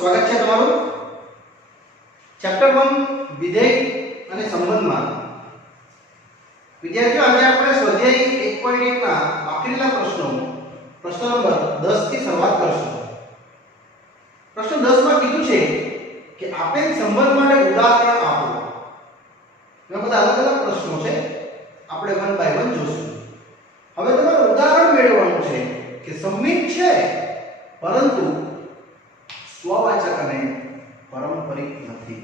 સ્વાગત છે તમારું ચેપ્ટર 1 વિધેય અને સંબંધમાં. વિદ્યાર્થીઓ, આજે આપણે સ્વાધ્યાય 1.1 ના આખરીના પ્રશ્ન નંબર 10 થી શરૂઆત કરશું. પ્રશ્ન 10 માં કીધું છે કે આપેલ સંબંધ માટે ઉદાહરણ આપો. એમાં બધા અલગ અલગ પ્રશ્નો છે, આપણે વન બાય વન જોશું. હવે તમારે ઉદાહરણ મેળવવાનું છે કે સંમિત છે પરંતુ સ્વવાચક અને પારંપરિક નથી.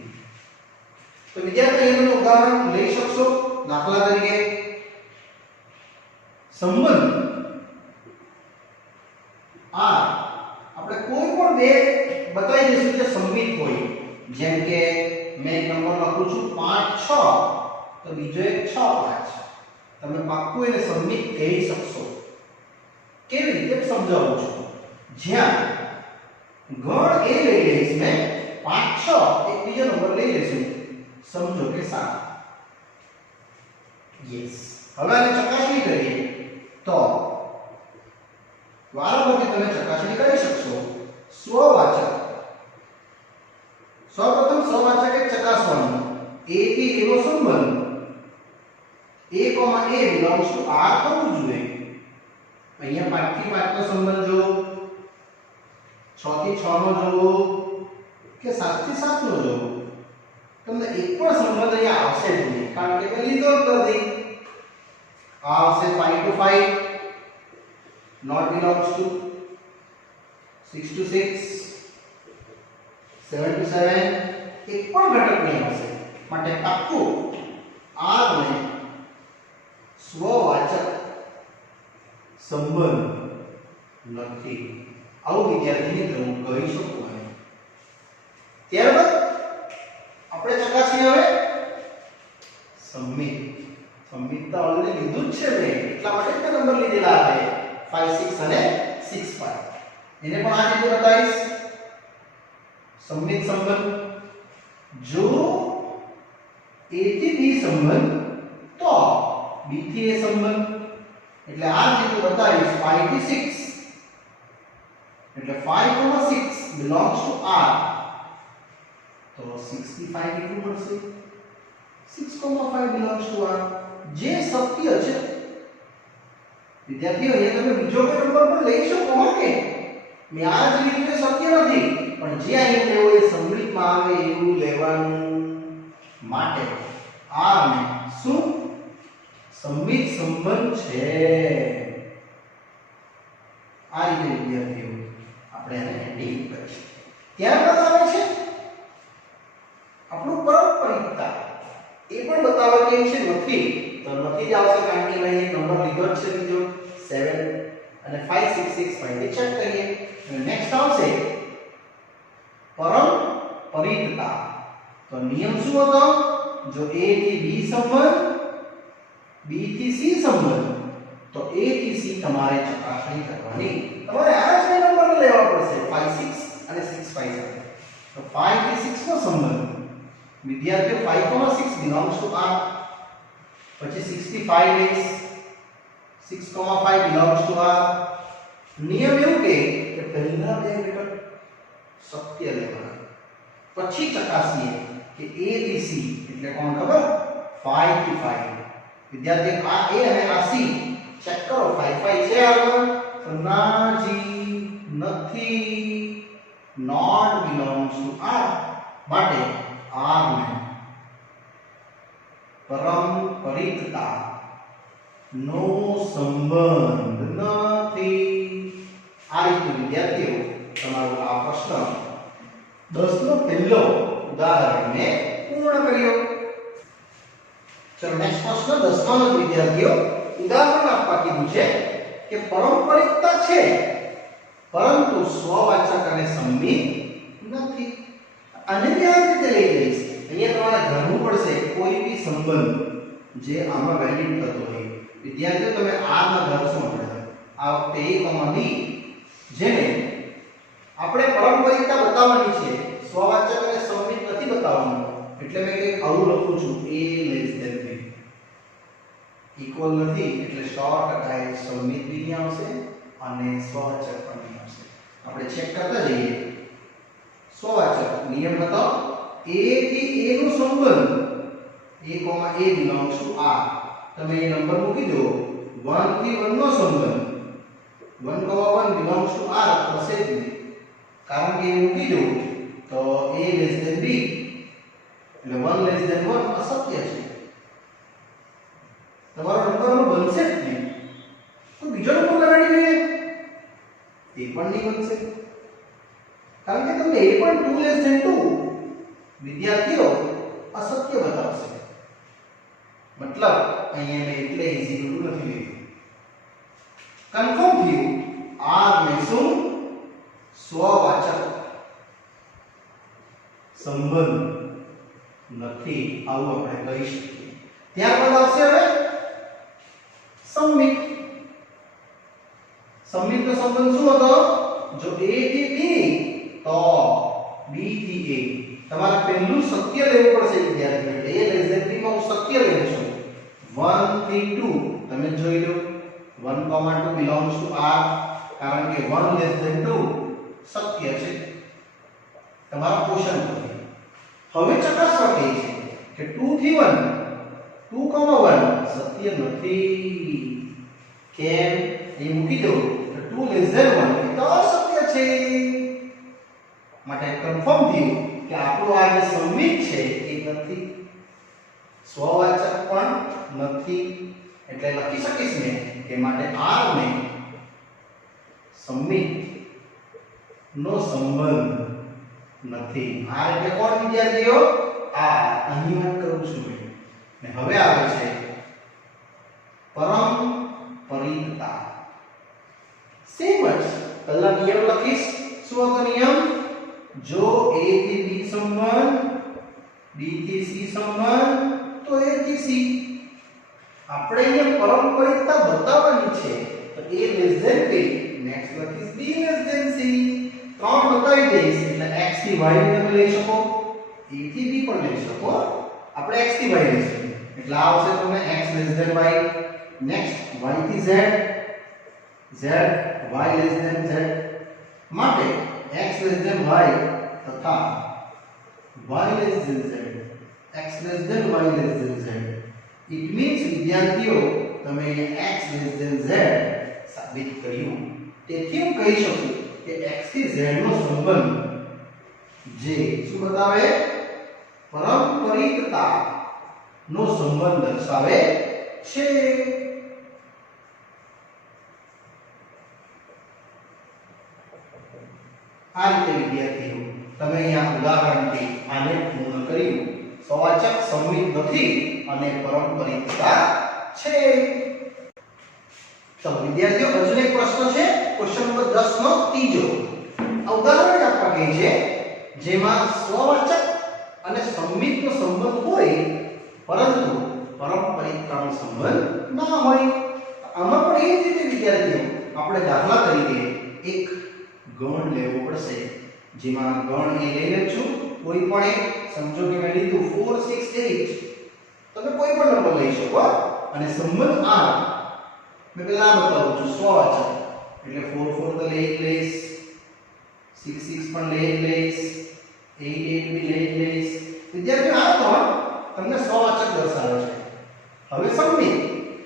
તો વિદ્યાર્થીઓ એનું ઉદાહરણ લઈ શકશો. દાખલા તરીકે સંબંધ આ આપણે કોઈ પણ બે બતાવી દઈશું કે સંમિત હોય. જેમ કે મેં એક નંબર લખું છું 5 6, તો બીજો એક 6 5. તમે પાક્કું એને સંમિત કહી શકશો. કેવી રીતે સમજાવું છું. જ્યાં ગણ એ લઈ લઈશ મેં 5 6, એક બીજો નંબર લઈ લઈશું, સમજો કે 7. યસ. હવે આને ચકાસણી કરીએ તો વારંવાર તમે ચકાસણી કરી શકશો. સ્વવાચક, સૌપ્રથમ સ્વવાચક એક ચકાસવાનું. a થી a નો સંબંધ a, a belongs to r થવું જોઈએ. અહીંયા 5 થી 5 નો સંબંધ જો, 6 થી 6 નો જો કે 7 થી 7 નો જો, તમને એક પણ સંબંધ અહીંયા આવશે જ નહીં, કારણ કે મેં લીધો જ નથી. આ આવશે 5 to 5, not belongs to 6 to 6, 7 to 7, એક પણ ઘટક નહીં આવશે. માટે પાક્કું r ને સ્વવાચક સંબંધ નથી. આવું વિદ્યાર્થી મિત્રો કહી શકું. ત્યારબાદ આપણે ચકાસીએ હવે સંમિત. સંમિતતા ઓલરેડી લીધું જ છે મેં, એટલા માટે જ નંબર લીધેલા છે 5 6 અને 6 5. એને પણ આ રીતે બતાવીશ. સંમિત સંબંધ જો a થી b સંબંધ તો b થી a સંબંધ, એટલે આ રીતે બતાવીશ 5 થી 6, એટલે 5 6 belongs to r, તો 6 થી 5 કેટલું મળશે? 6 5 belongs to r, જે સત્ય છે. વિદ્યાર્થીઓ, અહીંયા તમે બીજો કોઈ નંબર પણ લઈ શકો કે મેં આ જ લીધું એ સત્ય નથી, પણ જે અહીં લેવો એ સંમિતમાં આવે એવું લેવાનું. માટે r ને શું સંમિત સંબંધ છે. આ રીતે વિદ્યાર્થીઓ આપણે આને હેન્ડિંગ કરીશું. ત્યારબાદ આવે છે આપણું પારંપરિકતા. એ પણ બતાવવા કે છે નથી, તો નથી જ આવશે, કારણ કે મેં એક નંબર લીધો જ છે બીજો 7 અને 5 6 6 5 એ ચેક કરીએ. અને નેક્સ્ટ આવશે પારંપરિકતા. તો નિયમ શું હતો? જો a થી b સંબંધ, b થી c સંબંધ, તો a થી c તમારે ચકાસણી કરવાની. તમારે આ જ બે નંબર લેવા પડશે 5 6 અને 6 5 સાથે. તો 5 થી 6 નો સંબંધ વિદ્યાર્થીઓ 5 6 belongs to r, પછી 6 થી 5 લઈશ, 6 5 belongs to r. નિયમ એવું કે પહેલા બે ઘટક સત્ય લેવાના, પછી ચકાસીએ કે a થી c એટલે કોણ ખબર? 5 થી 5. વિદ્યાર્થી આ a અને આ c ચેક કરો. 5 5 છે આગળ, તો નાજી નથી, not belongs to r. માટે r ને પારંપરિકતા નો સંબંધ નથી. આ રીતે વિદ્યાર્થીઓ તમારો આ પ્રશ્ન 10 નો પહેલો ઉદાહરણ મેં પૂર્ણ કર્યો. ચલો નેક્સ્ટ પ્રશ્ન 10 નો વિદ્યાર્થીઓ ઉદાહરણ આપવા કીધું છે કે પારંપરિકતા છે પરંતુ સ્વવાચક અને સંમિત નથી. આને બી આ રીતે લઈ જઈશ. અહીંયા તમારે ગણવું પડશે કોઈ બી સંબંધ જે આમાં વેલિડ થતો હોય. વિદ્યાર્થીઓ તમે આ માં ગણશો. આ વખતે a, b જેને આપણે પારંપરિકતા બતાવવાની છે, સ્વવાચક અને સંમિત નથી બતાવવાનું. એટલે મેં કંઈક આવું લખું છું a less than b. Equal નથી એટલે 100% સંમિત બી આવશે અને સ્વવાચક પણ આવશે. આપણે ચેક કરતા જઈએ. સ્વવાચક નિયમ બતાવો a થી a નો સંબંધ a, a belongs to r તમે એ નંબર મૂકી દો 1 થી 1 નો સંબંધ 1, 1 belongs to r થશે જ નહીં કારણ કે એ મૂકી દો તો a less than b એટલે 1 less than 1 અશક્ય છે તમારો નંબર બનશે જ નહીં તો બીજો નંબર લગાડી દઈએ એ પણ નહીં બનશે કારણ કે તમને એ પણ 2 less than 2 વિદ્યાર્થીઓ અશક્ય બતાવશે મતલબ અહીંયા મેં એટલે ઇઝી નથી લીધું કન્ફર્મ થયું r ને શું સ્વવાચક સંબંધ નથી આવું આપણે કહી શકીએ ત્યારબાદ આવશે હવે સંમિત સંમિતનો સંબંધ શું હતો જો a થી b તો b થી a તમારે પહેલું સત્ય લેવું પડશે વિદ્યાર્થી a less than b માં હું સત્ય લેવું છું 1 થી 2 તમે જોઈ લો 1, 2 belongs to r કારણ કે 1 less than 2 સત્ય છે તમારા ક્વેશ્ચન પરથી હવે ચકાસવા કહે છે કે 2 થી 1 2, 1 સત્ય નથી કેમ એ મૂકી દો તો 2 less than 1 એ તો સત્ય છે માટે કન્ફર્મ થયું કે આપણું આ જે સંમિત છે એ નથી સ્વવાચક પણ નથી એટલે લખી શકીશ ને કે માટે r ને સંમિત નો સંબંધ નથી r એટલે કોણ વિદ્યાર્થીઓ આ અહીં વાત કરું છું ને હવે આવે છે પરંપરિતતા સેમ જ પહેલા નિયમ લખીશ શું હતો નિયમ જો a થી b સંબંધ b થી c સંબંધ તો a થી c આપણે અહીંયા પરંપરિતતા બતાવવાની છે તો a less than b next લખીશ b less than c ત્રણ બતાવી દઈશ એટલે x થી y ને તમે લઈ શકો a થી b પણ લઈ શકો આપણે x થી y લઈશું એટલે આવશે તમને x less than y next y થી z z y less than z માટે x less than y તથા y less than z x less than y less than z it means વિદ્યાર્થીઓ તમે x less than z સાબિત કર્યું તેથી હું કહી શકું કે x થી z નો સંબંધ જે શું બતાવે પરંપરિતતા નો સંબંધ દર્શાવે છે આ રીતે વિદ્યાર્થીઓ તમે અહીંયા ઉદાહરણથી આને પૂર્ણ કર્યું સ્વવાચક સંમિત નથી અને પરંપરિતતા છે તો વિદ્યાર્થીઓ હજુ એક પ્રશ્ન છે ક્વેશ્ચન નંબર 10 નો ત્રીજો આ ઉદાહરણ આપવા કહે છે જેમાં સ્વવાચક અને સંમિતનો સંબંધ હોય પરંતુ પરંપરિતતાનો સંબંધ ના હોય આમાં પણ એ જ રીતે વિદ્યાર્થીઓ આપણે દાખલા તરીકે એક ગણ લેવો પડશે જેમાં ગણ એ લઈ લેજો છું કોઈ પણ એક સમજો કે મેં લીધું 4, 6, 8 તમે કોઈ પણ નંબર લઈ શકો અને સંબંધ r મેં પહેલા બતાવું છું સ્વવાચક એટલે 4, 4 તો લઈ લઈશ 6, 6 પણ લઈ લઈશ 8, 8 બી લઈ લઈશ વિદ્યાર્થીઓ આ તો તમને સ્વવાચક દર્શાવે છે હવે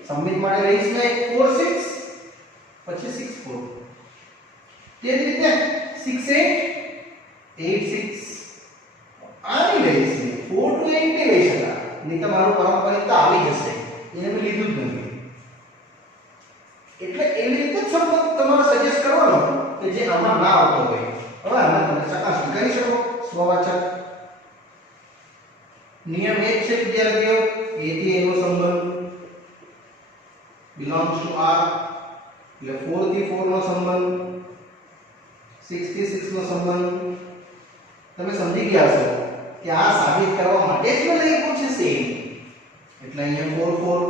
સંમિત માટે લઈશ મેં 4, 6 પછી 6, 4 તે જ રીતે 6, 8, 8, 6 આની લઈશ 4 to 8 ને લઈ શકાય નહીં તમારું પરંપરિતતા આવી જશે એને મેં લીધું જ નથી એટલે એવી રીતે સંબંધ તમારે સજેસ્ટ કરવાનો કે જે આમાં ના આવતો હોય હવે આમાં તમે ચકાસણી કરી શકો સ્વવાચક નિયમ એક છે વિદ્યાર્થીઓ a થી a નો સંબંધ belongs to r એટલે 4 થી 4 નો સંબંધ 6 થી 6 નો સંબંધ તમે સમજી ગયા છો કે આ સાબિત કરવા માટે જ મેં લખ્યું છે સેમ એટલે અહીંયા 4, 4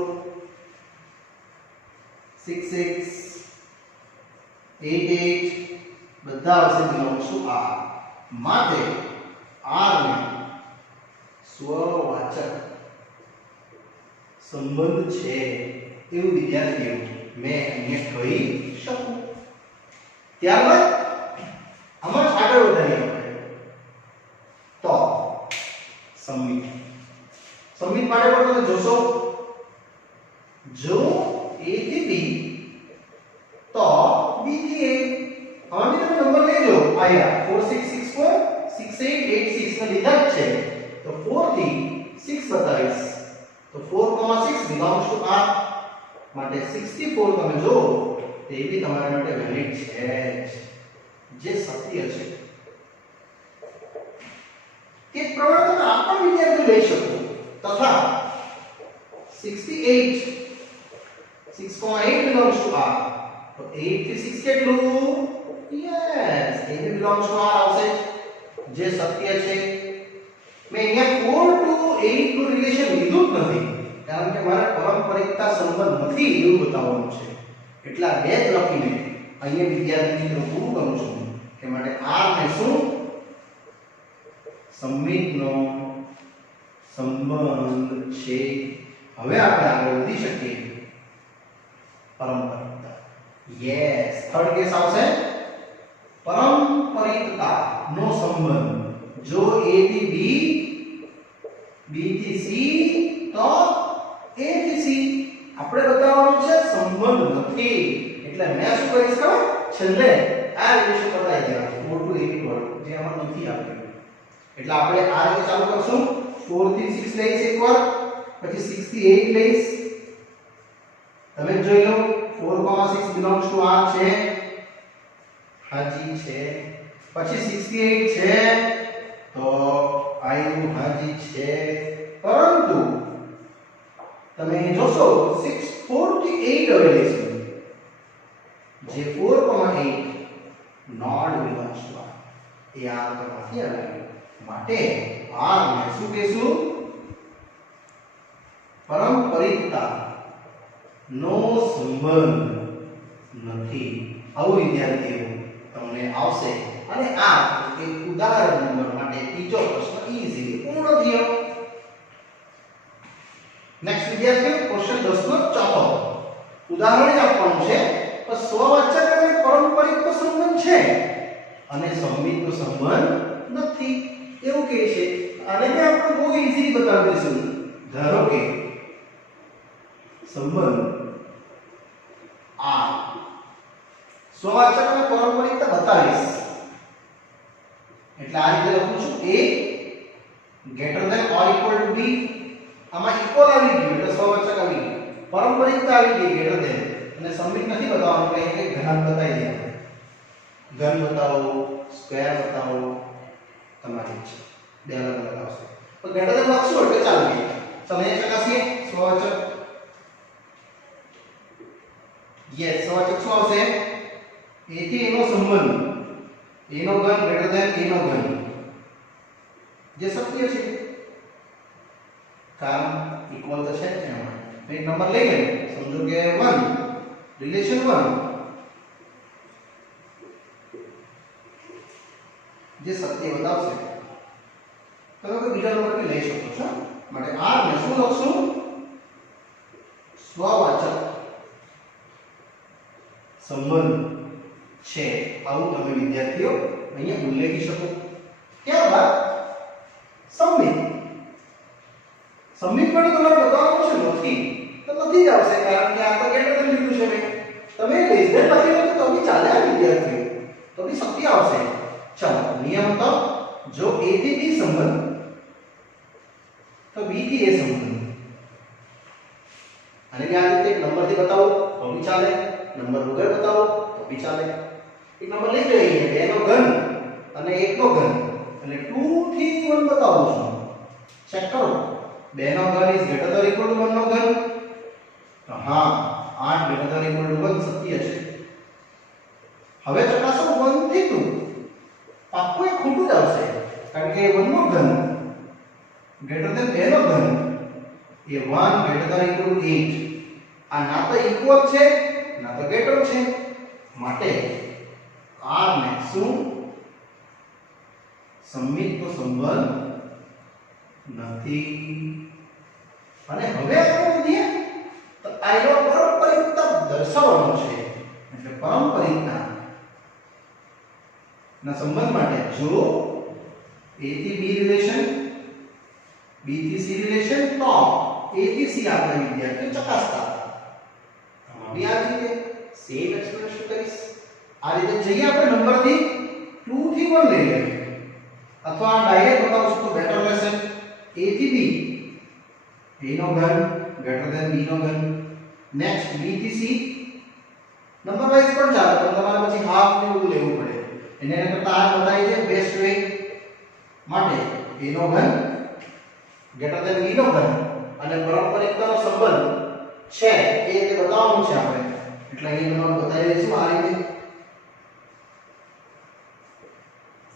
6, 6 8, 8 બધા આવશે belongs to r માટે r ને સ્વવાચક સંબંધ છે એવું વિદ્યાર્થીઓ મેં અહીંયા કહી શકું ત્યારબાદ આમાં આગળ વધારીએ પાડે પણ તમે જોશો જો a થી b તો b થી a હવે તમે નંબર લેજો આયા 4664 6886 ને લીધા જ છે તો 4 થી 6 બતાવીશ તો 4,6 belongs to R માટે 64 તમે જો તે બી તમારા માટે વેલિડ છે જે સત્ય છે તે પ્રમાણે તમે આ પણ વિદ્યાર્થી લઈ શકો તથા 68 6,8 belongs to R તો 8 થી 6 કેટલું yes A B belongs to R આવશે જે સત્ય છે મેં અહીંયા 4 to 8 નું રિલેશન લીધું જ નથી કારણ કે મારે પારંપરિકતા સંબંધ નથી એવું બતાવવાનું છે એટલા બે જ લખીને અહીંયા વિદ્યાર્થી મિત્રો પૂરું કરું છું કે માટે R ને શું સંમિતનો સંબંધ છે હવે આપણે આગળ વધી શકીએ પારંપરિકતા યસ થર્ડ કેસ આવશે પારંપરિકતા નો સંબંધ જો a થી b b થી c તો a થી c આપણે બતાવવાનું છે સંબંધ નથી એટલે મેં શું કરીશ ખબર છેલ્લે આ રિલેશન બતાવી દેવાનું 4 to 8 વાળું જે આમાં નથી આપ્યું એટલે આપણે આ રીતે ચાલુ કરશું 4 થી 6 લઈશ એકવાર પછી 6 થી 8 લઈશ તમે જોઈ લો 4,6 belongs to R છે હાજી છે પછી 6 થી 8 છે તો આયુ હાજી છે પરંતુ તમે જોશો 4 થી 8 હવે લઈશું જે 4,8 નોટ belongs to R એ આ કરવાથી આવ્યું માટે R ને શું કહેશું પારંપરિકતા નો સંબંધ નથી આવું વિદ્યાર્થીઓ તમને આવશે અને આ એક ઉદાહરણ નંબર માટે ત્રીજો પ્રશ્ન ઈઝીલી પૂર્ણ થયો નેક્સ્ટ વિદ્યાર્થીઓ ક્વેશ્ચન 10 નો ચોથો ઉદાહરણ આપવાનું છે તો સ્વવાચક અને પારંપરિકનો સંબંધ છે અને સંમિતનો સંબંધ નથી એવું કહે છે અને મેં આપણે બહુ ઈઝીલી બતાવી દઈશું ધારો કે સંબંધ આ સ્વવાચક અને પારંપરિકતા બતાવીશ એટલે આ રીતે લખું છું a greater than or equal to b આમાં ઇક્વલ આવી ગયું એટલે સ્વવાચક આવી ગયું પારંપરિકતા આવી ગઈ greater than અને સંમિત નથી બતાવવાનું કે એક ઘન બતાવી દે ઘન બતાવો સ્ક્વેર બતાવો તમારી ઈચ્છા બે અલગ અલગ આવશે તો greater than લખશું એટલે ચાલે તમે ચકાસીએ સ્વવાચક યસ સ્વવાચક શું આવશે a થી એનો સંબંધ a નો ઘન greater than a નો ઘન જે સત્ય છે કારણ ઇક્વલ તો છે જ એમાં એક નંબર લઈ લે સમજો કે 1 રિલેશન 1 જે સત્ય બતાવશે તમે કોઈ બીજા નંબર બી લઈ શકો છો માટે R ને શું લખશું સ્વવાચક સંબંધ છે આવું તમે વિદ્યાર્થીઓ અહીંયા ઉલ્લેખી શકો ત્યારબાદ સંમિત સંમિત માટે તમારે બતાવવાનું છે નથી તો નથી જ આવશે કારણ કે આ તો કેટલું લીધું છે મેં તમે લેસ ધેન લખી લો તો બી ચાલે આ વિદ્યાર્થીઓ તો બી સત્ય આવશે ચાલો નિયમ તો જો a થી b સંબંધ તો b થી a સંબંધ અને આ રીતે એક નંબર થી બતાવો તો બી ચાલે નંબર વગર બતાવો તો બી ચાલે એક નંબર લઈ લઈએ 2 નો ઘન અને 1 નો ઘન એટલે 2 થી 1 બતાવું છું ચેક કરો 2 નો ઘન is greater than equal to 1 નો ઘન તો હા 8 ગ્રેટર ધેન ઇક્વલ ટુ 1 સત્ય છે હવે ચકાસો 1 થી 2 પાક્કું એ ખોટું જ આવશે કારણ કે 1 નો ઘન ગ્રેટર ધેન 2 નો ઘન એ 1 ગ્રેટર ધેન ઇક્વલ ટુ 8 આ ના તો ઇક્વલ છે ના તો ગ્રેટર છે માટે R ને શું સંમિતનો સંબંધ નથી અને હવે આપણે વધીએ તો આનો પારંપરિકતા દર્શાવવાનો છે એટલે પારંપરિકતા ના સંબંધ માટે જો a થી b રિલેશન b થી c રિલેશન તો A થી C આપણે વિદ્યાર્થીઓ ચકાસતા આમાં બી આ રીતે સેમ એક્સપ્લેનેશન કરીશ આ રીતે જઈએ આપણે નંબર થી 2 થી 1 લઈ લઈએ અથવા ડાયરેક્ટ બતાવશું તો બેટર રહેશે A થી B A નો ઘન ગ્રેટર ધેન B નો ઘન નેક્સ્ટ B થી C નંબર વાઇઝ પણ ચાલે પણ તમારે પછી હાફ ને એવું લેવું પડે એને કરતા આ બતાવી છે બેસ્ટ વે માટે A નો ઘન ગ્રેટર ધેન B નો ઘન અને પારસ્પરિકતાનો સંબંધ છે એ રીતે બતાવવાનું છે આપણે એટલે અહીં તમને બતાવી દઈશું આ રીતે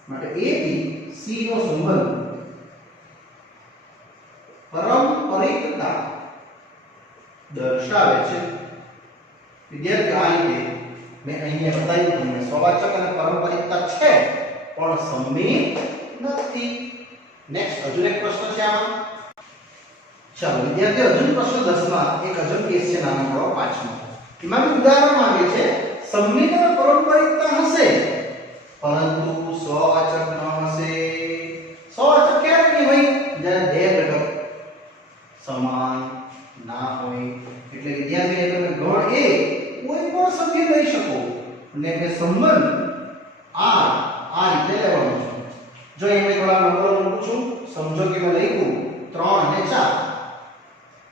માટે A થી C નો સંબંધ પારસ્પરિકતા દર્શાવે છે વિદ્યાર્થીઓ આ રીતે મેં અહીંયા બતાવ્યું તમને સ્વવાચક અને પારસ્પરિકતા છે પણ સંમિત નથી નેક્સ્ટ હજુ એક પ્રશ્ન છે આમાં ચાલો વિદ્યાર્થીઓ હજુ પ્રશ્ન 10 માં એક હજુ કેસ છે નાનો પાંચમો એમાં ઉદાહરણ માંગે છે સંમિત અને પારસ્પરિકતા હશે પરંતુ સ્વવાચક ન હશે સ્વવાચક ક્યારે નહીં હોય જ્યારે બે ઘટક સમાન ના હોય એટલે વિદ્યાર્થીએ તમે ગણ એ કોઈ પણ સંખ્યા લઈ શકો અને કે સંબંધ આ રીતે લેવાનો છે જો એમે થોડા નંબરો મૂકું છું સમજો કે મેં લખ્યું 3 અને 4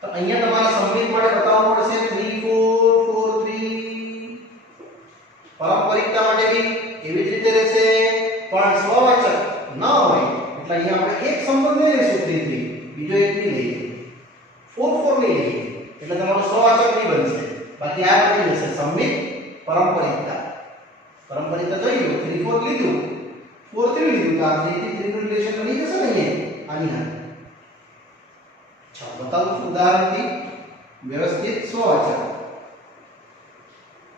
તો અહીંયા તમારે સંમિત માટે બતાવવું પડશે 3 4 4 3 પારસ્પરિકતા માટે બી એવી જ રીતે રહેશે પણ સ્વવાચક ન હોય એટલે અહીંયા આપણે એક સંબંધ લઈ લઈશું 3 3 બીજો એક નહીં લઈએ 4 4 નહીં લઈએ એટલે તમારો સ્વવાચક નહીં બનશે બાકી આ બની જશે સંમિત પારસ્પરિકતા જોઈ લો 3 4 લીધું 4 3 લીધું તો આ 3 થી 3 નું રિલેશન બની જશે ને અહીંયા આની હાથે ચાલો બતાવું છું ઉદાહરણથી વ્યવસ્થિત સ્વવાચક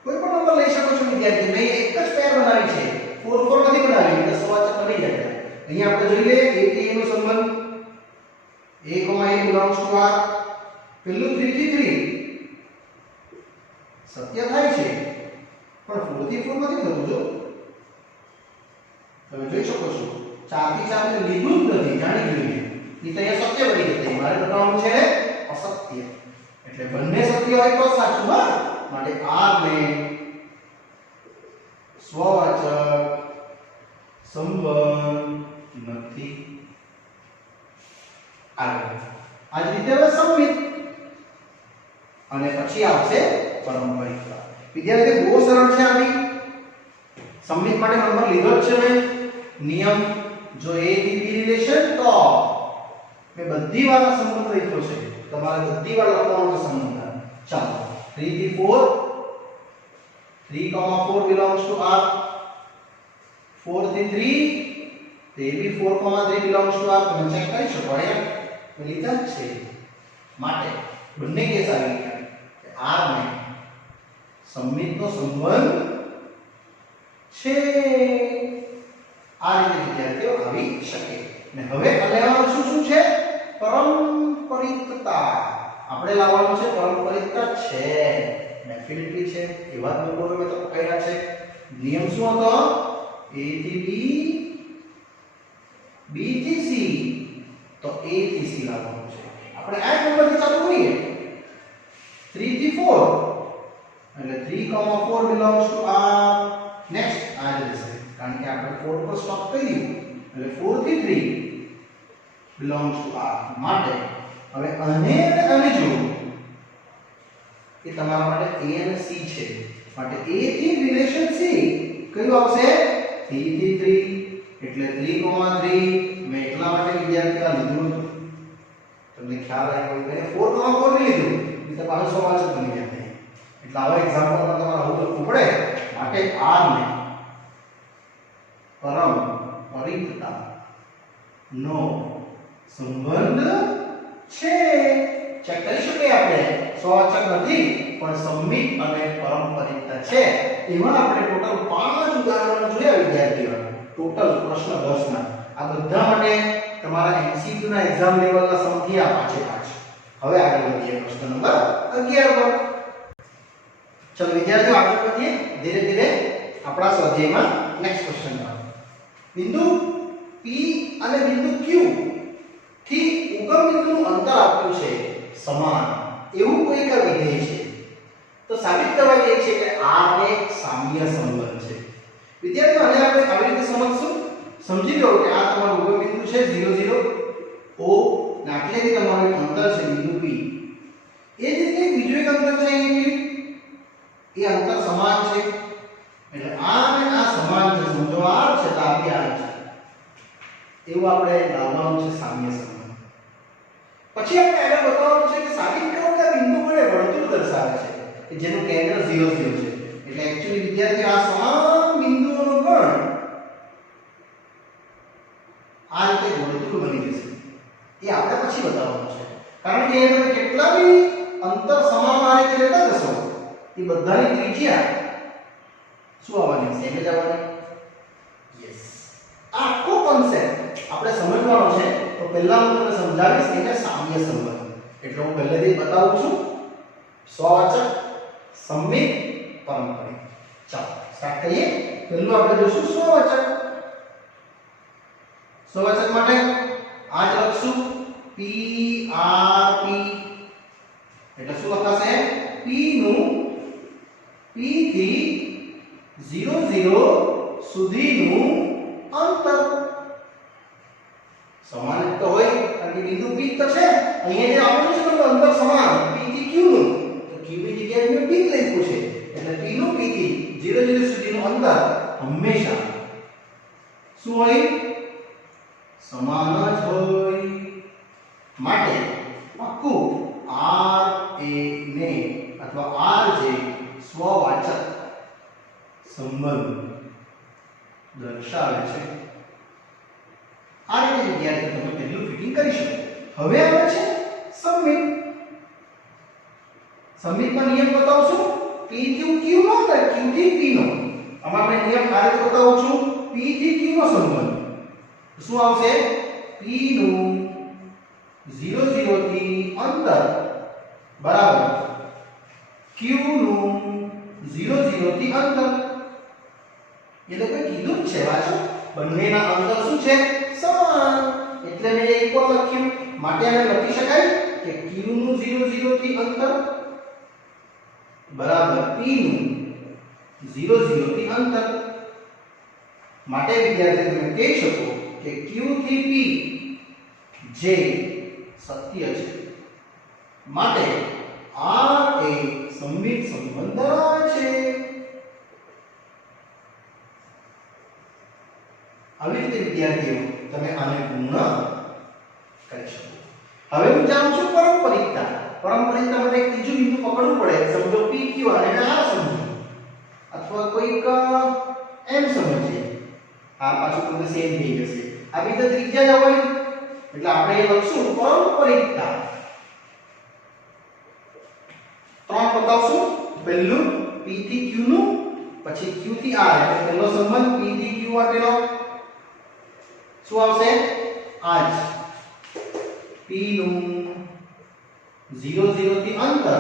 કોઈ પણ નંબર લઈ શકો છો વિદ્યાર્થી મેં એક જ પેર બનાવી છે 4 4 નથી બનાવી એટલે સ્વવાચક બની જાય અહીંયા આપણે જોઈ લઈએ A થી A નો સંબંધ A, A belongs to R પેલું 3 થી 3 સત્ય થાય છે પણ 4 થી 4 નથી થતું જો તમે જોઈ શકો છો 4 થી 4 ને લીધું જ નથી જાણી જોઈએ એ તો અહીંયા સત્ય બની જશે મારે બતાવવાનું છે અસત્ય એટલે બંને સત્ય હોય તો સાચું હા માટે R ને સ્વવાચક સંબંધ નથી આગળ આ જ રીતે હવે સંમિત અને પછી આવશે પારસ્પરિકતા વિદ્યાર્થી બહુ સરળ છે આની સંમિત માટે નંબર લીધો જ છે મેં નિયમ જો A થી B રિલેશન તો મેં બધી વાર સંબંધ લખ્યો છે તમારે બધી વાર લખવાનો છે સંબંધ ચાલો 3 થી 4 3, 4 belongs to R 4 થી 3 તે બી 4, 3 belongs to R તમે ચેક કરી શકો અહીંયા લીધા જ છે માટે બંને કેસ આવી ગયા R ને સંમિતનો સંબંધ છે આ રીતે વિદ્યાર્થીઓ આવી શકે ને હવે લેવાનું શું છે પારસ્પરિકતા આપણે લાવવાનું છે પારસ્પરિકતા છે ડેફિનેટલી છે એવા નંબરો મેં તો પકડ્યા છે નિયમ શું હતો A થી B B થી C તો A થી C લાવવાનું છે આપણે આ નંબરથી ચાલુ કરીએ 3 થી 4 એટલે 3, 4 belongs to R નેક્સ્ટ આ રહેશે કારણ કે આપણે 4 પર સ્ટોપ કર્યું એટલે 4 થી 3 belongs to R માટે હવે અને જો એ તમારા માટે A અને C છે માટે A થી રિલેશન C કયું આવશે 3 થી 3 એટલે 3, 3 મેં એટલા માટે વિદ્યાર્થી આ લીધું તમને ખ્યાલ આવ્યો મેં 4, 4 નહીં લીધું એ તો પાછું સ્વવાચક બની જાય એટલે આવા એક્ઝામ્પલમાં તમારે આવું લખવું પડે માટે R ને પારસ્પરિકતા નો સંબંધ છે ચેક કરી શકીએ આપણે સ્વવાચક નથી પણ સંમિત અને પારસ્પરિકતા છે એમાં આપણે ટોટલ 5 ઉદાહરણો જોયા વિદ્યાર્થીઓ ટોટલ પ્રશ્ન 10 ના આ બધા માટે તમારા MCQ ના એક્ઝામ લેવલના સૌથી આ પાંચે પાંચ હવે આગળ વધીએ પ્રશ્ન નંબર 11 પર ચલો વિદ્યાર્થીઓ આગળ વધીએ ધીરે ધીરે આપણા સ્વાધ્યાયમાં નેક્સ્ટ ક્વેશ્ચન પર બિંદુ P અને બિંદુ Q થી ઉગમ બિંદુનું અંતર આપ્યું છે સમાન એવું કોઈક વિધેય છે તો સાબિત કરવા દે છે કે r એ સામ્ય સંબંધ છે. વિદ્યાર્થીઓ આને આપણે આવી રીતે સમજશું. સમજી લો કે આ તમારું ઉગમ બિંદુ છે 0 0 o અને આટલેથી તમારું એક અંતર છે બિંદુ p. એ જ રીતે બીજું એક અંતર છે અહીં એ અંતર સમાન છે એટલે આ અને આ સમાન છે. સમજો r છે તો આ બી r છે એવું આપણે લાવવાનું છે સામ્ય સંબંધ. પછી આપણે આગળ બતાવવાનું છે કે સાબિત કરો કે આ બિંદુ વડે વર્તુળ દર્શાવે છે કે જેનું કેન્દ્ર 0 0 છે. એટલે એક્ચ્યુઅલી વિદ્યાર્થીઓ આ તમામ બિંદુઓનો ગણ આ રીતે વર્તુળ બની જશે. એ આપણે પછી બતાવવાનું છે કારણ કે તમે કેટલા બી અંતર સમાન આ રીતે લેતા જશો એ બધાની ત્રિજ્યા શું આવવાની છે? સેમ જ આવવાની. યસ, આ આખો કોન્સેપ્ટ આપણે સમજવાનો છે. તો પહેલા હું તમને સમજાવીશ કે સામ્ય સંબંધ એટલે હું પહેલેથી બતાવું છું. સ્વવાચક, સંમિત, પારંપરિક. ચાલો સ્ટાર્ટ કરીએ. પહેલું આપણે જોશું સ્વવાચક. સ્વવાચક માટે આ જ લખશું p r p એટલે શું લખાશે? p નું p થી 0 0 સુધીનું અંતર સમાન તો હોય કારણ કે બિંદુ p તો છે. અહીંયા જે આપેલું છે તો અંતર સમાન p થી q નું તો q ની જગ્યાએ મેં p લખ્યું છે એટલે p નું p થી 0 0 સુધીનું અંતર હંમેશા શું હોય? સમાન જ હોય. માટે પાક્કું r a ને અથવા r જે સ્વવાચક સંબંધ દર્શાવે છે. આ રીતે વિદ્યાર્થી તમે પહેલું ફિટિંગ કરી શકો. હવે આવે છે સંમિત. સંમિતમાં નિયમ બતાવશું p થી q નો અને q થી p નો. આમાં આપણે નિયમ આ રીતે બતાવું છું. p થી q નો સંબંધ શું આવશે? p નું 0 0 થી અંતર બરાબર q નું 0 0 થી અંતર. એ તો કોઈ કીધું જ છે. વાંચો, બંનેના અંતર શું છે? સમાન. એટલે મેં ઇક્વલ લખ્યું. માટે આને લખી શકાય કે q નું 0 0 થી અંતર બરાબર p નું 0 0 થી અંતર. માટે વિદ્યાર્થી તમે કહી શકો કે q થી p જે સત્ય છે. માટે r એ સંમિત સંબંધ ધરાવે છે. આવી રીતે વિદ્યાર્થીઓ તમે આને પૂર્ણ કરી શકો. હવે હું જાણું છું પારંપરિકતા. પારંપરિકતા માટે એક ત્રીજું બિંદુ પકડવું પડે. સમજો p q અને r સમજો અથવા કોઈક m સમજીએ. આ પાછું તમને સેમ થઈ જશે. આ રીતે ત્રિજ્યા આવવાની એટલે આપણે એ લખશું પારંપરિકતા. ત્રણ બતાવશું. પહેલું p થી q નું, પછી q થી r એટલે પહેલો સંબંધ p થી q માટેનો શું આવશે? આ જ p નું 0 0 થી અંતર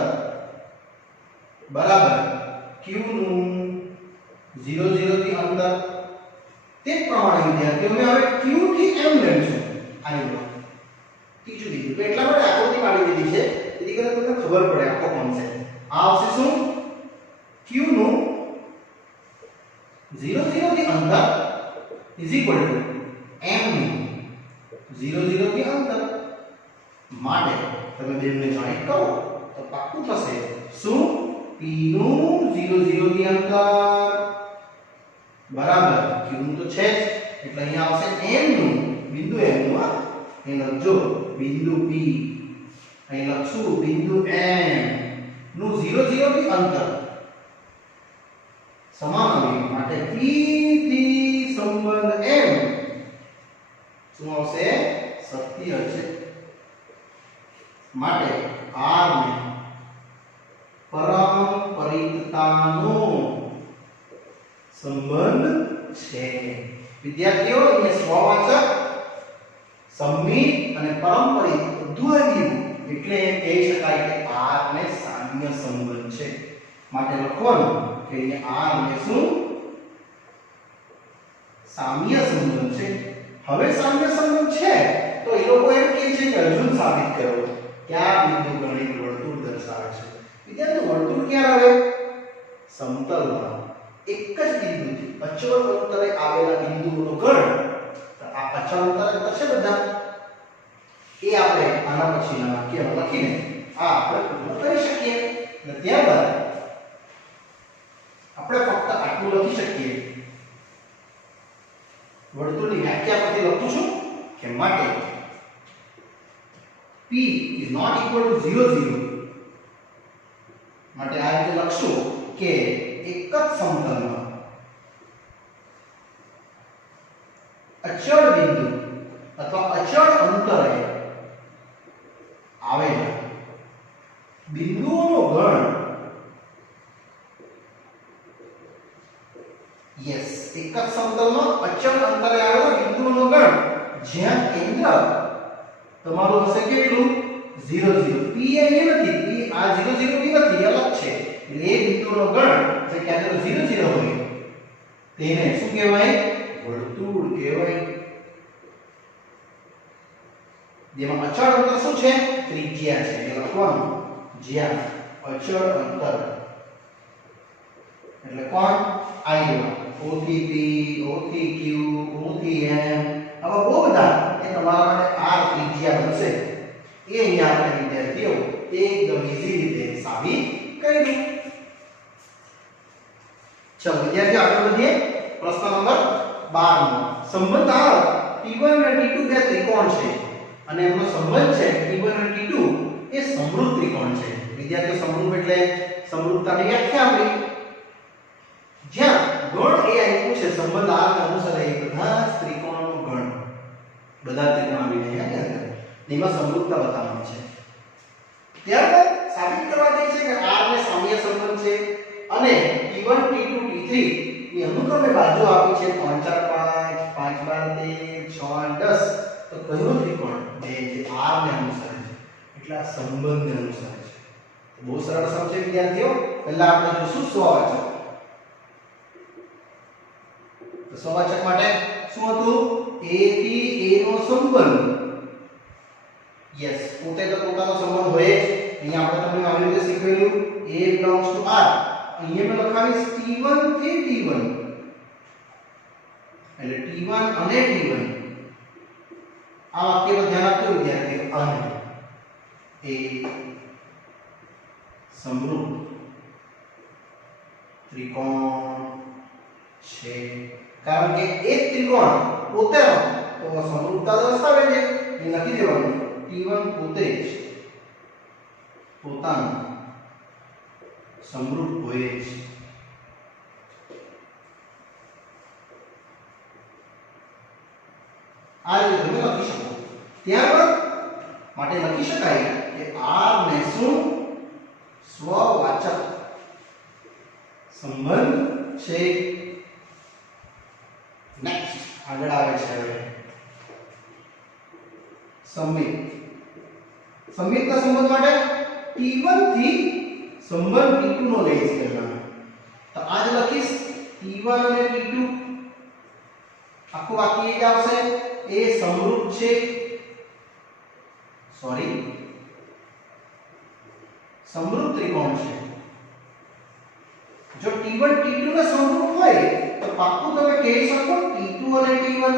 બરાબર q નું 0 0 થી અંતર. તે પ્રમાણે વિદ્યાર્થીઓ હવે q થી m લઈશું. આની ત્રીજું બિંદુ એટલા માટે આકૃતિ પાડી દીધી છે જેથી કરીને તમને ખબર પડે આખો કોન્સેપ્ટ. આ આવશે શું? q નું 0 0 થી અંતર ઇઝ ઇક્વલ ટુ m નું 0 0 થી અંતર. માટે તમે બેને જોઈન્ટ કરો તો પાક્કું થશે શું? p નું 0 0 થી અંતર બરાબર q નું તો છે જ એટલે અહીંયા આવશે m નું બિંદુ m નું. અહીં લખજો બિંદુ p, અહીં લખશું બિંદુ m નું 0 0 થી અંતર સમાન આવ્યું. માટે p થી સંબંધ m શું આવશે? સત્ય છે. માટે r ને પારંપરિકતાનો સંબંધ છે. વિદ્યાર્થીઓ અહીંયા સ્વવાચક, સંમિત અને પારંપરિક બધું આવ્યું એટલે કહી શકાય કે r ને સામ્ય સંબંધ છે. માટે લખવાનું કે અહીંયા r ને શું? સામ્ય સંબંધ છે. હવે સામ્ય સંબંધ છે તો એ લોકો એમ કહે છે કે હજુ સાબિત કરો. કયા બિંદુ ગણિત વર્તુળ દર્શાવે છે? વિદ્યાર્થી વર્તુળ ક્યાં આવે? સમતલમાં એક જ બિંદુથી અચળ અંતરે આવેલા બિંદુઓનો ગણ. તો આ અચળ અંતરે થશે બધા. એ આપણે આના પછીના વાક્યમાં લખીને આ આપણે પૂર્ણ કરી શકીએ. અને ત્યારબાદ આપણે ફક્ત આટલું લખી શકીએ. વર્તુળની વ્યાખ્યા પરથી લખું છું કે માટે p is not equal to 0 0. માટે આ રીતે લખશું કે એક જ સમતલમાં અચળ બિંદુ અથવા અચળ અંતરે આવેલા બિંદુઓનો ગણ યસ એક જ સમતલમાં અચળ અંતરે આવેલા બિંદુઓનો ગણ જ્યાં કેન્દ્ર તમારું હશે કેટલું 0 0. p એ નથી, p આ 0 0 p નથી, અલગ છે. એટલે એ બિંદુઓનો ગણ જે કેન્દ્ર 0 0 હોય તેને શું કહેવાય? વર્તુળ કહેવાય. જેમાં અચળ અંતર શું છે? ત્રિજ્યા છે. એ લખવાનું જ્યાં અચળ અંતર એટલે કોણ? I1 O થી P O થી Q O થી M આવા બહુ બધા એ તમારા માટે આ ત્રિજ્યા બનશે. એ અહીંયા આપણે વિદ્યાર્થીઓ એકદમ ઈઝી રીતે સાબિત કર્યું. ચલો વિદ્યાર્થીઓ આગળ વધીએ. પ્રશ્ન નંબર 12 સંબંધ આ T1 અને T2 બે ત્રિકોણ છે અને એમનો સંબંધ છે T1 અને T2 એ સમરૂપ ત્રિકોણ છે. વિદ્યાર્થીઓ સમરૂપ એટલે સમરૂપતાની વ્યાખ્યા આપી. જ્યાં ગણ એ આપ્યું છે સંબંધ આ ને અનુસાર એ બધા ત્રિકોણનો ગણ બધા ત્રિકોણ આવીને અહીંયા કે એમાં સમરૂપતા બતાવવાની છે. ત્યારબાદ સાબિત કરવા દે છે કે R ને સામ્ય સંબંધ છે અને T1 T2 T3 ની અનુક્રમે બાજુ આપી છે 3 4 5 5 12 13 6 10. તો કયો ત્રિકોણ બે જે R ને અનુસરે છે એટલે આ સંબંધને અનુસરે છે. બહુ સરળ સમજે વિદ્યાર્થીઓ. પહેલા આપણે જોશું સ્વવાચક. તો સ્વવાચક માટે શું હતું? A થી A નો સંબંધ. યસ પોતે તો પોતાનો સંબંધ હોય જ. અહીંયા આપણે તમને આવી રીતે શીખવેલું A belongs to R. અહીંયા મેં લખાવીશ T1 થી T1 એટલે T1 અને T1. આ વાક્ય પર ધ્યાન આપજો વિદ્યાર્થીઓ. અને એ સમરૂપ ત્રિકોણ છે કારણ કે એક ત્રિકોણ પોતે તો સમરૂપતા દર્શાવે છે. એ લખી દેવાનું T1 પોતે જ પોતાનું સમરૂપ હોય છે. આ રીતે તમે લખી શકો. ત્યારબાદ માટે લખી શકાય કે R ને શું? સ્વવાચક સંબંધ છે. નેક્સ્ટ આગળ આવે છે હવે સંમિત. સંમિતના સંબંધ માટે T1 થી સંબંધ T2 નો લઈશ પહેલા. તો આજ લખીશ T1 અને T2 આખું વાક્ય જ આવશે. એ સમરૂપ છે. સોરી સમરૂપ ત્રિકોણ છે. જો T1 T2 ને સમરૂપ હોય તો પાક્કું તમે કહી શકો T2 અને T1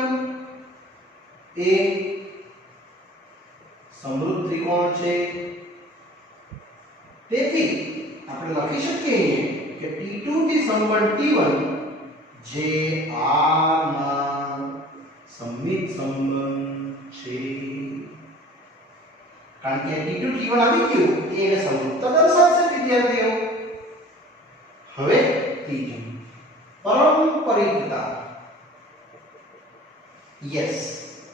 એ સમરૂપ ત્રિકોણ છે. તેથી આપણે લખી શકીએ કે T2 થી સંબંધ T1 જે R માં સંમિત સંબંધ છે. કારણ કે T2 T1 આવી ગયું એને સમરૂપતા દર્શાવશે વિદ્યાર્થીઓ. હવે ત્રીજું પારંપરિકતા. યસ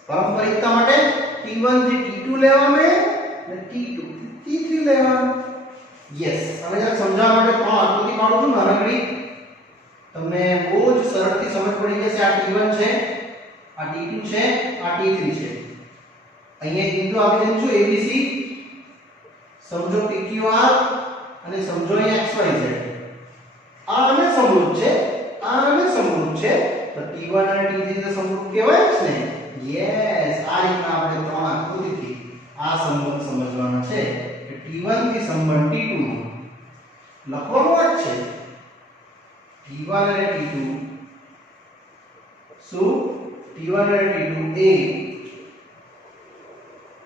પારંપરિકતા માટે T1 થી T2 લેવાનું અને T2 થી T3 લેવાનું. યસ હવે જરા સમજાવવા માટે ત્રણ આકૃતિ પાડું છું નાનકડી. તમને બહુ જ સરળથી સમજ પડી જશે. આ T1 છે, આ T2 છે, આ T3 છે. અહીંયા એક બિંદુ આપી દઉં છું ABC. સમજો PQR અને સમજો અહીંયા XYZ. આ અને સમરૂપ છે, આ અને સમરૂપ છે. તો T1 અને T3 તો સમરૂપ કહેવાય જ ને. યસ આ રીતના આપણે ત્રણ આકૃતિથી આ સંબંધ સમજવાના છે કે T1 થી સંબંધ T2 નો લખવાનું જ છે T1 અને T2 શું T1 અને T2 એ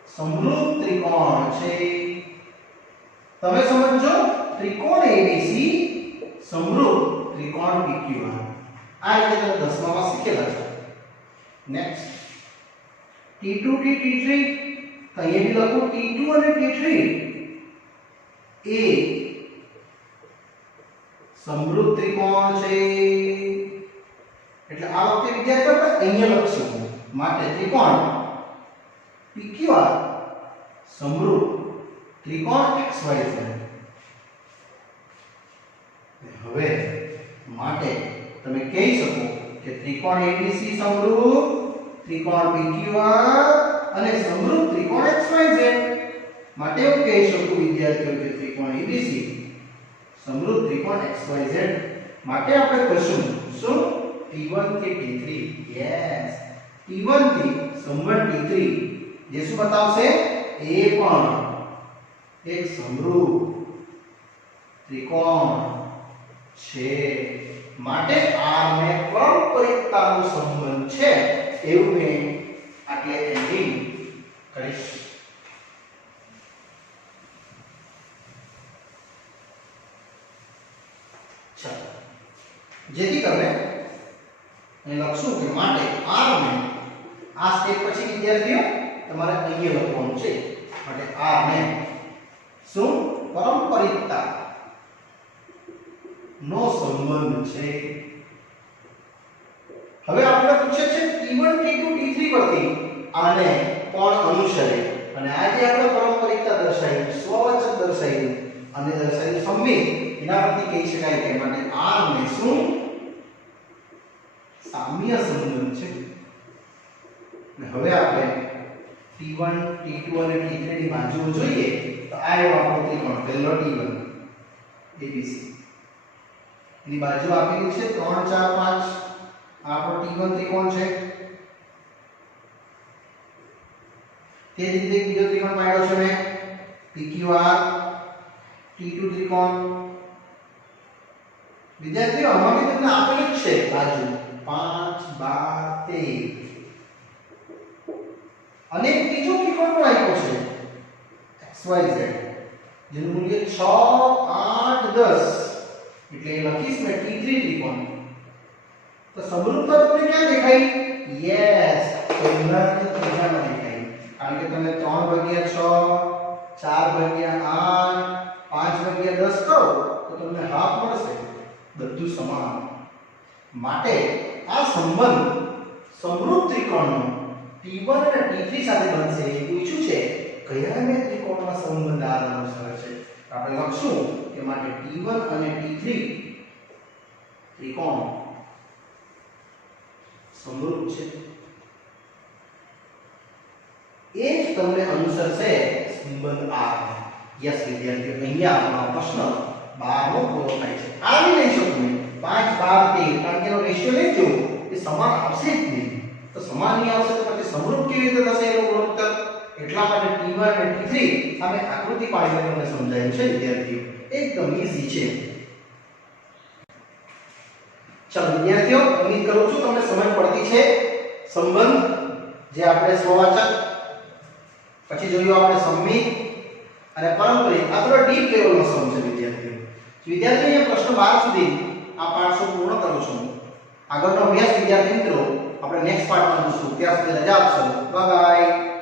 સમરૂપ ત્રિકોણ છે તમે સમજો ત્રિકોણ ABC સમરૂપ ત્રિકોણ PQR આ રીતે તમે 10મા માં શીખેલા છો નેક્સ્ટ T2 થી T3 તો અહીંયા બી લખો T2 અને T3 એ સમરૂપ ત્રિકોણ છે એટલે આ વખતે વિદ્યાર્થીઓ આપણે અહીંયા લખશું માટે ત્રિકોણ PQR સમરૂપ ત્રિકોણ XYZ હવે માટે તમે કહી શકો કે ત્રિકોણ ABC સમરૂપ ત્રિકોણ PQR અને સમરૂપ ત્રિકોણ XYZ માટે હું કહી શકું વિદ્યાર્થીઓ કે ત્રિકોણ ABC સમરૂપ ત્રિકોણ XYZ માટે આપણે કહીશું શું T1 થી T3 યસ T1 થી સંબંધ T3 જે શું બતાવશે એ પણ એક સમરૂપ ત્રિકોણ છે માટે આ ને પારસ્પરિકતાનો સંબંધ છે એવું મેં આટલે એન્ડિંગ કરીશ ચાલો જેથી કરીને અહીં લખશું કે માટે r ને આ સ્ટેપ પછી વિદ્યાર્થીઓ તમારે અહીંયા લખવાનું છે માટે r ને શું પારસ્પરિકતા નો સંબંધ છે હવે આપણે પૂછે છે T1 T2 T3 પરથી આને કોણ અનુસરે અને આ જે આપણે પારસ્પરિકતા દર્શાવી સ્વવાચક દર્શાવી અને દર્શાવી સંમિત એના પરથી કહી શકાય કે માટે r ને શું સામ્ય સંબંધ છે અને હવે આપણે T1 T2 અને T3 ની બાજુઓ જોઈએ તો આ એવો આપણો ત્રિકોણ પહેલો T1 ABC એની બાજુ આપેલી છે 3 4 5 આપણો T1 ત્રિકોણ છે તે જ રીતે બીજો ત્રિકોણ પાડ્યો છે મેં PQR T2 ત્રિકોણ વિદ્યાર્થીઓ આમાં તમને આપેલી જ છે બાજુ 5 12 13 અને ત્રીજો ત્રિકોણ પણ આપ્યો છે XYZ જેનું મૂલ્ય 6 8 10 એટલે લખીશ મેં T3 ત્રિકોણ તો સમરૂપતા તમને ક્યાં દેખાઈ યસ પહેલા અને ત્રીજામાં દેખાઈ કારણ કે તમે 3 ભાગ્યા 6 4 ભાગ્યા 8 5 ભાગ્યા 10 કરો તો તમને હાફ મળશે બધું સમાન માટે આ સંબંધ સમરૂપ ત્રિકોણનો T1 અને T3 સાથે બનશે એ પૂછ્યું છે કયા બે ત્રિકોણના સંબંધ આ અનુસાર છે આપણે લખશું કે માટે T1 અને T3 ત્રિકોણ સમરૂપ છે એ જ તમને અનુસરશે સંબંધ R યસ વિદ્યાર્થીઓ અહીંયા આપણો પ્રશ્ન 12 નો પૂરો થાય છે આવી નહીં શકું 5 12 13 કારણ કે એનો રેશિયો લેજો એ સમાન આવશે જ નહીં તો સમાન નહીં આવશે તો પછી સમરૂપ કેવી રીતે થશે એનો ગુણોત્તર એટલા માટે T1 અને T3 અમે આકૃતિ પાડીને તમને સમજાવ્યું છે વિદ્યાર્થીઓ એકદમ ઈઝી છે ચાલો વિદ્યાર્થીઓ ઉમ્મીદ કરું છું તમને સમજ પડતી છે સંબંધ જે આપણે સ્વવાચક પછી જોયું આપણે સંમિત અને પારસ્પરિક આ થોડો ડીપ લેવલનો સમ છે વિદ્યાર્થીઓ પ્રશ્ન 12 સુધી આ પાઠ પૂર્ણ કરું છું આગળનો અભ્યાસ વિદ્યાર્થી મિત્રો આપણે નેક્સ્ટ પાર્ટમાં જોઈશું ત્યાં સુધી રજા આપશો બાય બાય